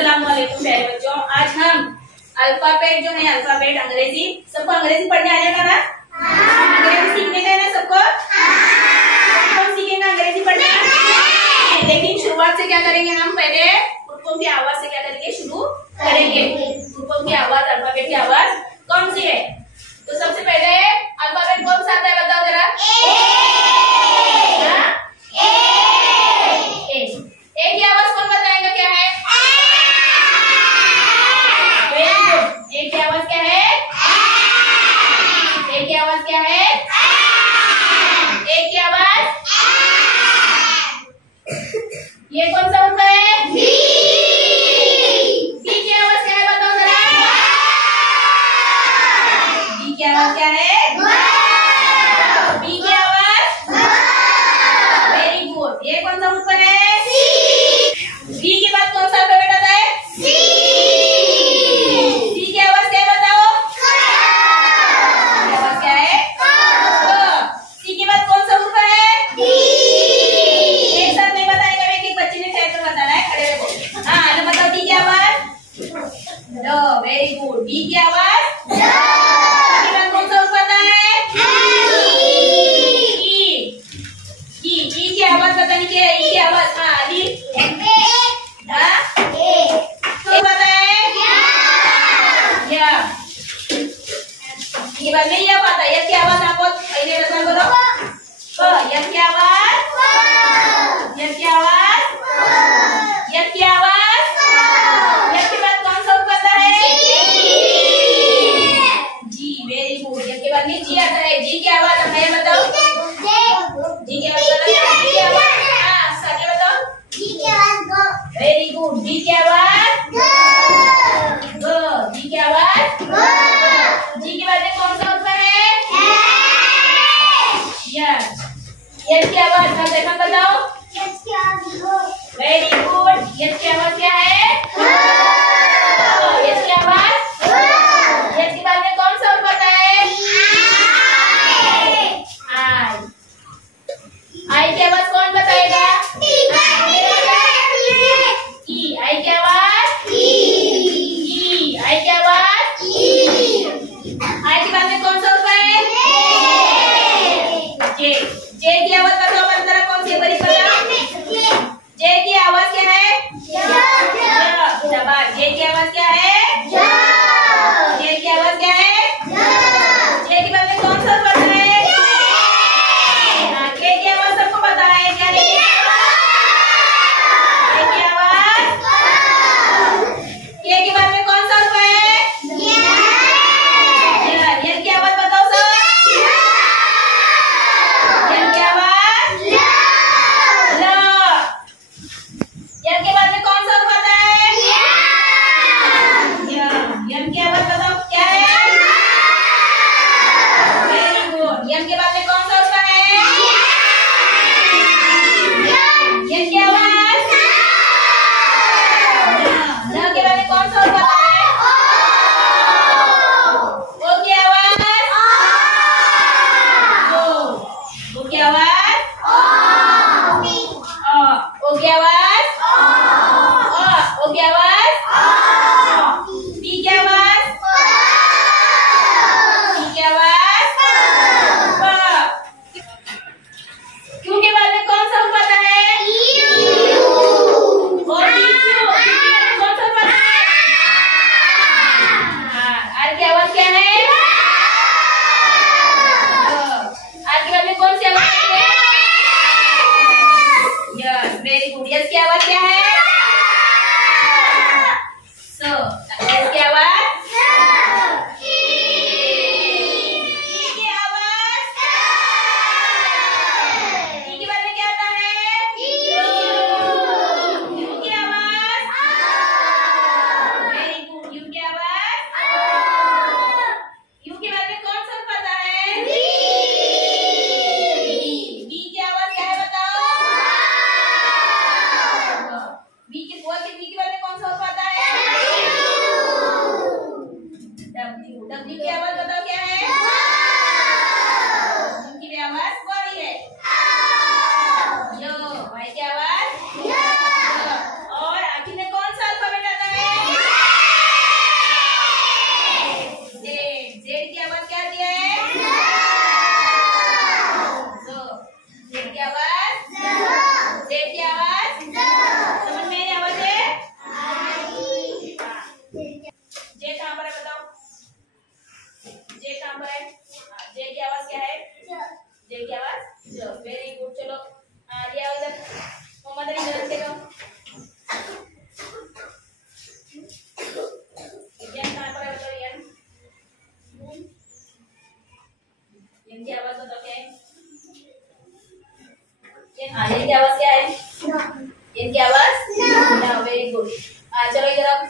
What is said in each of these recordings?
अस्सलाम वालेकुम प्यारे बच्चों। आज हम अल्फाबेट जो है अल्फाबेट अंग्रेजी, सबको अंग्रेजी पढ़ने आने का ना? अंग्रेजी सीखने का है ना सबको? कौन सीखेंगे अंग्रेजी पढ़ने? लेकिन शुरुआत से क्या करेंगे हम? पहले हुर्फों की आवाज से क्या करेंगे? शुरू करेंगे। हुर्फों की आवाज, अल्फाबेट की आवाज कौन सी है? तो सबसे पहले अल्फाबेट कौन सा आता है बताओ जरा? ए की आवाज कौन बताएगा क्या है? Very good. ए की आवाज क्या है? ए की आवाज क्या है? ए की आवाज। ये कौन सा हुर्फ है? बी की आवाज क्या है बताओ जरा? बी की आवाज क्या है? बी की आवाज। Very good. ये कौन सा हुर्फ है? सी के बाद कौन सा अल्फाबेट आता है? सी। सी की आवाज क्या है बताओ? की आवाज क्या है? सी के बाद कौन सा हुर्फ है? डी। एक साथ नहीं बताएगा, एक बच्चे ने ठहर कर बताना है, खड़े रहो। हाँ ना, बताओ डी की आवाज। ड। Very good. डी की आवाज। ड। के बाद कौन सा हुर्फ आता है? ई। ई की आवाज बतानी क्या है? ई की आवाज। हाँ अली ये बात नहीं आ पाता। यह क्या आवाज आपको पहले रचना करो। यह क्या आवाज? यह क्या आवाज? यह क्या आवाज? यह के बाद कौन सा हुर्फ आता है? जी। Very good. यह के बाद नहीं जी आता है। जी की आवाज आता है बताओ। जी की आवाज बताओ। जी की आवाज। हाँ साथ बताओ। जी की आवाज। Very good. जी की आवाज। जी की आवाज। जी के बाद कौन सा हुर्फ है? यस। यस की आवाज ना देखा बताओ। Very good. यस की आवाज क्या है? यस की आवाज। यस के बाद में कौन सा हुर्फ आता है? आई। आई की आवाज कौन बताएगा? ई। आई की आवाज। ई। आई की आवाज। आई के बाद में कौन सा हुर्फ है? जे। जे की आवाज बताओ जरा कौन सी है? बड़ी बताओ। जे की आवाज क्या है? ओके, ये की आवाज क्या है? इनकी आवाज ना। Very good. चलो इधर आप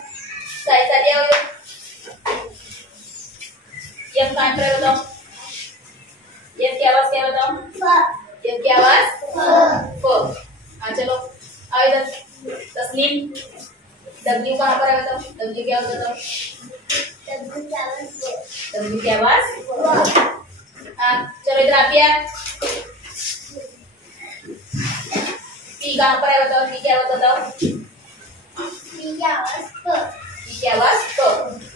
साइड साइड आओ। ये कहाँ पर है बताओ? ये की आवाज क्या बताओ? ये की आवाज फ। चलो आओ इधर। तस्लीम, डब्ल्यू कहाँ पर है बताओ? डब्ल्यू क्या होता बताओ? डब्ल्यू की आवाज। चलो इधर आप यार। पी कहाँ पर है बताओ? पी क्या होता बताओ? पी की आवाज प।